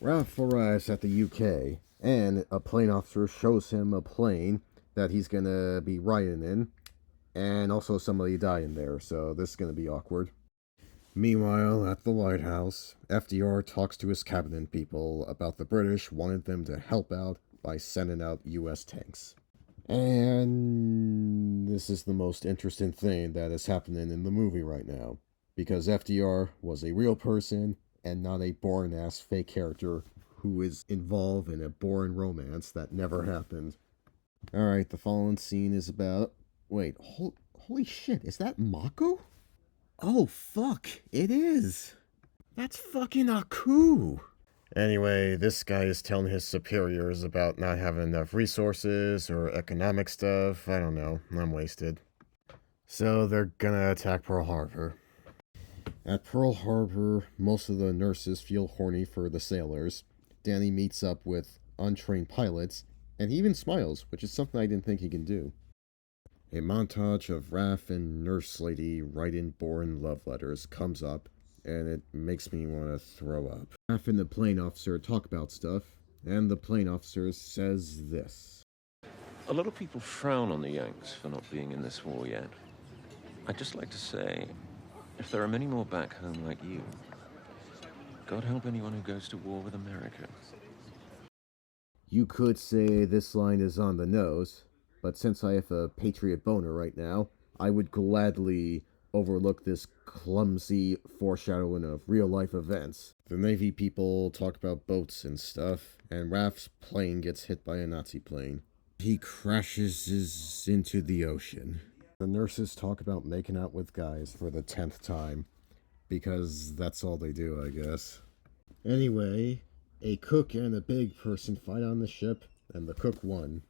Ralph arrives at the UK, and a plane officer shows him a plane that he's gonna be riding in, and also somebody dying there, so this is gonna be awkward. Meanwhile, at the White House, FDR talks to his cabinet people about the British wanted them to help out by sending out US tanks. And this is the most interesting thing that is happening in the movie right now, because FDR was a real person and not a boring ass fake character who is involved in a boring romance that never happened. Alright, the following scene is about. Wait, holy shit, is that Mako? Oh, fuck, it is. That's fucking Aku. Anyway, this guy is telling his superiors about not having enough resources or economic stuff. I don't know. I'm wasted. So they're gonna attack Pearl Harbor. At Pearl Harbor, most of the nurses feel horny for the sailors. Danny meets up with untrained pilots, and he even smiles, which is something I didn't think he can do. A montage of Raph and Nurse Lady writing boring love letters comes up, and it makes me want to throw up. Raph and the plane officer talk about stuff, and the plane officer says this. A lot of people frown on the Yanks for not being in this war yet. I'd just like to say, if there are many more back home like you, God help anyone who goes to war with America. You could say this line is on the nose, but since I have a patriot boner right now, I would gladly overlook this clumsy foreshadowing of real life events. The Navy people talk about boats and stuff, and Raph's plane gets hit by a Nazi plane. He crashes into the ocean. The nurses talk about making out with guys for the 10th time, because that's all they do, I guess. Anyway, a cook and a big person fight on the ship, and the cook won.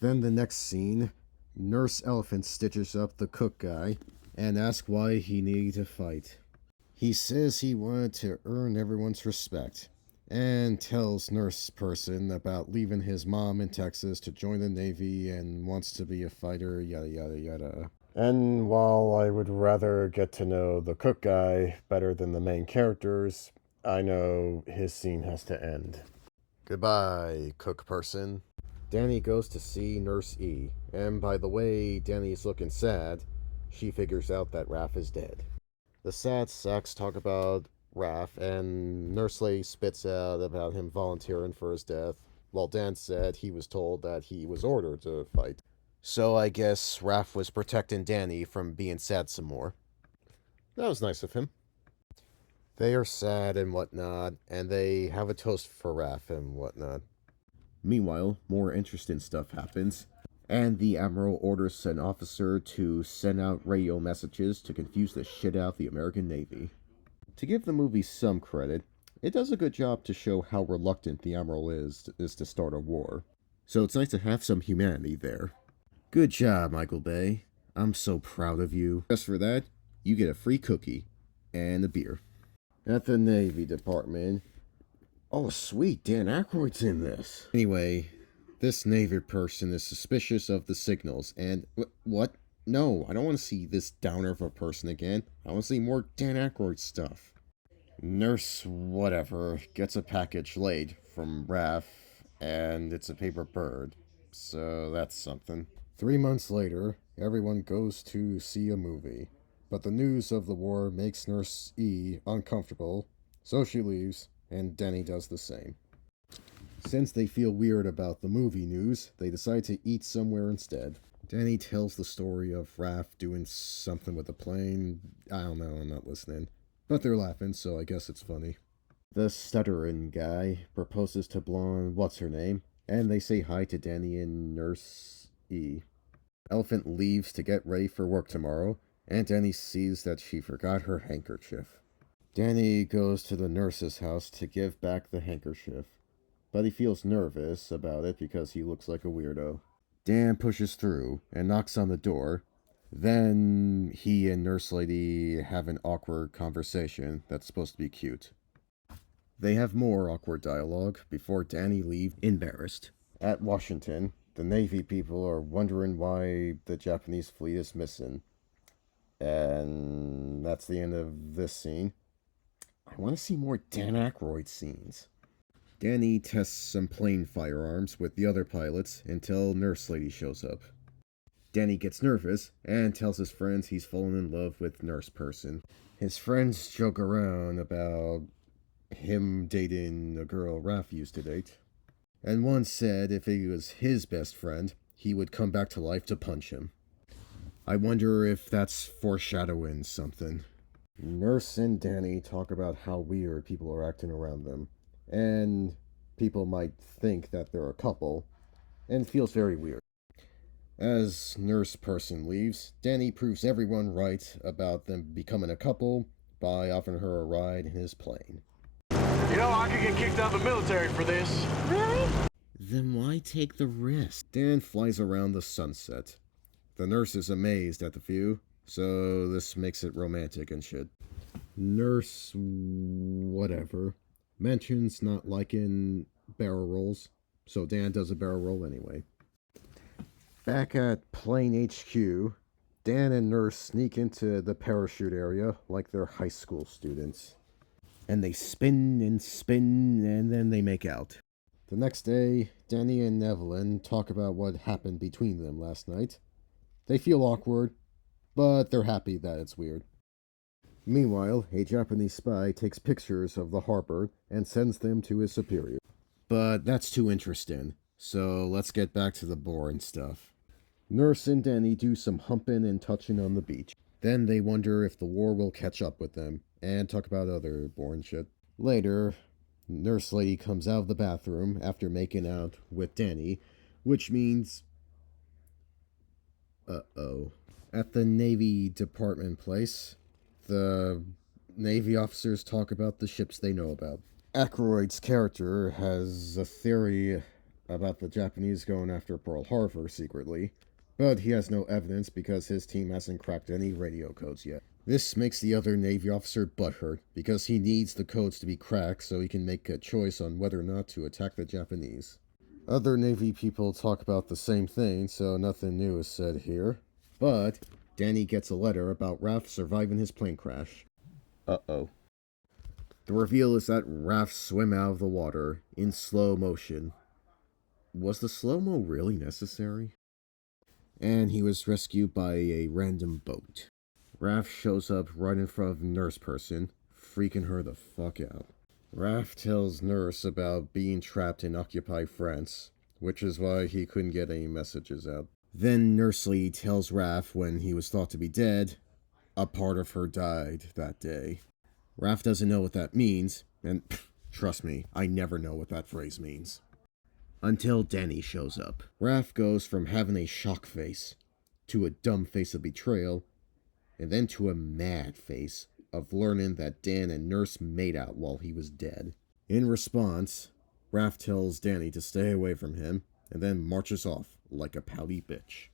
Then the next scene, Nurse Elephant stitches up the cook guy and asks why he needed to fight. He says he wanted to earn everyone's respect, and tells Nurse Person about leaving his mom in Texas to join the Navy and wants to be a fighter, yada yada yada. And while I would rather get to know the cook guy better than the main characters, I know his scene has to end. Goodbye, cook person. Danny goes to see Nurse E, and by the way Danny's looking sad, she figures out that Raph is dead. The sad sacks talk about Raph, and Nurse Lady spits out about him volunteering for his death, while Dan said he was told that he was ordered to fight. So I guess Raph was protecting Danny from being sad some more. That was nice of him. They are sad and whatnot, and they have a toast for Raph and whatnot. Meanwhile, more interesting stuff happens, and the Admiral orders an officer to send out radio messages to confuse the shit out of the American Navy. To give the movie some credit, it does a good job to show how reluctant the Admiral is to start a war. So it's nice to have some humanity there. Good job, Michael Bay. I'm so proud of you. Just for that, you get a free cookie and a beer. At the Navy Department. Oh, sweet, Dan Aykroyd's in this. Anyway, this Navy person is suspicious of the signals, and what? No, I don't want to see this downer of a person again. I want to see more Dan Aykroyd stuff. Nurse whatever gets a package late from Raph, and it's a paper bird. So that's something. 3 months later, everyone goes to see a movie. But the news of the war makes Nurse E uncomfortable, so she leaves, and Danny does the same. Since they feel weird about the movie news, they decide to eat somewhere instead. Danny tells the story of Raph doing something with a plane. I don't know, I'm not listening. But they're laughing, so I guess it's funny. The stuttering guy proposes to blonde what's-her-name, and they say hi to Danny and Nurse E. Elephant leaves to get ready for work tomorrow, and Danny sees that she forgot her handkerchief. Danny goes to the nurse's house to give back the handkerchief, but he feels nervous about it because he looks like a weirdo. Dan pushes through and knocks on the door. Then he and Nurse Lady have an awkward conversation that's supposed to be cute. They have more awkward dialogue before Danny leaves embarrassed. At Washington, the Navy people are wondering why the Japanese fleet is missing. And that's the end of this scene. I want to see more Dan Aykroyd scenes. Danny tests some plane firearms with the other pilots until Nurse Lady shows up. Danny gets nervous and tells his friends he's fallen in love with Nurse Person. His friends joke around about him dating a girl Raph used to date. And one said if he was his best friend, he would come back to life to punch him. I wonder if that's foreshadowing something. Nurse and Danny talk about how weird people are acting around them, and people might think that they're a couple, and it feels very weird. As Nurse Person leaves, Danny proves everyone right about them becoming a couple by offering her a ride in his plane. You know, I could get kicked out of the military for this. Really? Then why take the risk? Dan flies around the sunset. The nurse is amazed at the view, so this makes it romantic and shit. Nurse whatever mentions not liking barrel rolls, so Dan does a barrel roll anyway. Back at Plane HQ, Dan and Nurse sneak into the parachute area like they're high school students. And they spin, and then they make out. The next day, Danny and Evelyn talk about what happened between them last night. They feel awkward, but they're happy that it's weird. Meanwhile, a Japanese spy takes pictures of the harbor and sends them to his superior. But that's too interesting, so let's get back to the boring stuff. Nurse and Danny do some humping and touching on the beach. Then they wonder if the war will catch up with them, and talk about other boring shit. Later, Nurse Lady comes out of the bathroom after making out with Danny, which means... uh-oh. At the Navy Department place, the Navy officers talk about the ships they know about. Aykroyd's character has a theory about the Japanese going after Pearl Harbor secretly, but he has no evidence because his team hasn't cracked any radio codes yet. This makes the other Navy officer butthurt, because he needs the codes to be cracked so he can make a choice on whether or not to attack the Japanese. Other Navy people talk about the same thing, so nothing new is said here. But Danny gets a letter about Raph surviving his plane crash. Uh-oh. The reveal is that Raph swam out of the water in slow motion. Was the slow-mo really necessary? And he was rescued by a random boat. Raph shows up right in front of Nurse Person, freaking her the fuck out. Raph tells Nurse about being trapped in occupied France, which is why he couldn't get any messages out. Then Nurse Lee tells Raph when he was thought to be dead, a part of her died that day. Raph doesn't know what that means, and trust me, I never know what that phrase means. Until Danny shows up. Raph goes from having a shock face to a dumb face of betrayal, and then to a mad face of learning that Dan and Nurse made out while he was dead. In response, Raph tells Danny to stay away from him, and then marches off like a pouty bitch.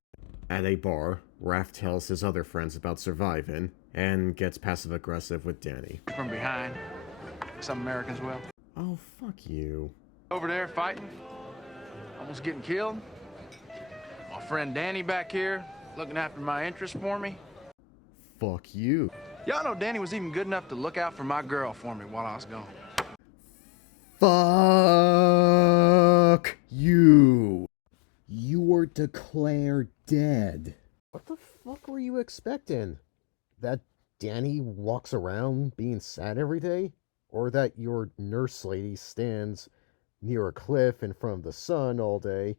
At a bar, Raph tells his other friends about surviving, and gets passive-aggressive with Danny. From behind. Some Americans will. Oh, fuck you. Over there fighting. Almost getting killed. My friend Danny back here, looking after my interests for me. Fuck you. Y'all know Danny was even good enough to look out for my girl for me while I was gone. Fuck you. You were declared dead. What the fuck were you expecting? That Danny walks around being sad every day? Or that your nurse lady stands near a cliff in front of the sun all day,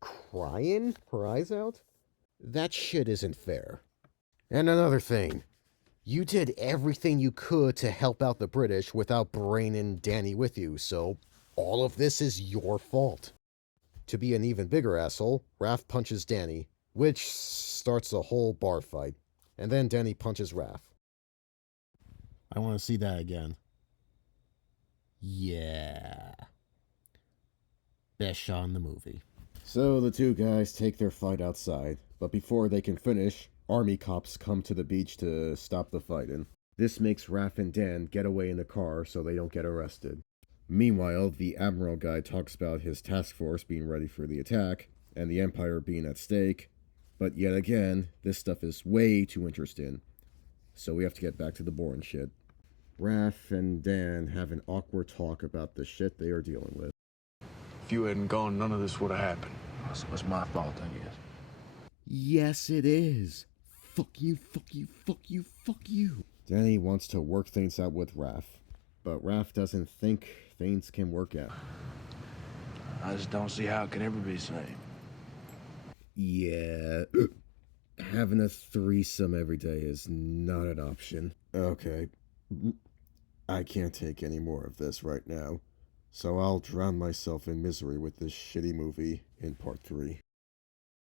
crying her eyes out? That shit isn't fair. And another thing, you did everything you could to help out the British without bringing Danny with you, so all of this is your fault. To be an even bigger asshole, Raph punches Danny, which starts a whole bar fight, and then Danny punches Raph. I want to see that again. Yeah. Best shot in the movie. So the two guys take their fight outside, but before they can finish, army cops come to the beach to stop the fighting. This makes Raph and Dan get away in the car so they don't get arrested. Meanwhile, the Admiral guy talks about his task force being ready for the attack, and the Empire being at stake, but yet again, this stuff is way too interesting, so we have to get back to the boring shit. Raph and Dan have an awkward talk about the shit they are dealing with. If you hadn't gone, none of this would have happened. That's my fault, I guess. Yes, it is. Fuck you, fuck you, fuck you, fuck you. Danny wants to work things out with Raph, but Raph doesn't think things can work out. I just don't see how it can ever be the same. Yeah, having a threesome every day is not an option. Okay, I can't take any more of this right now, so I'll drown myself in misery with this shitty movie in part 3.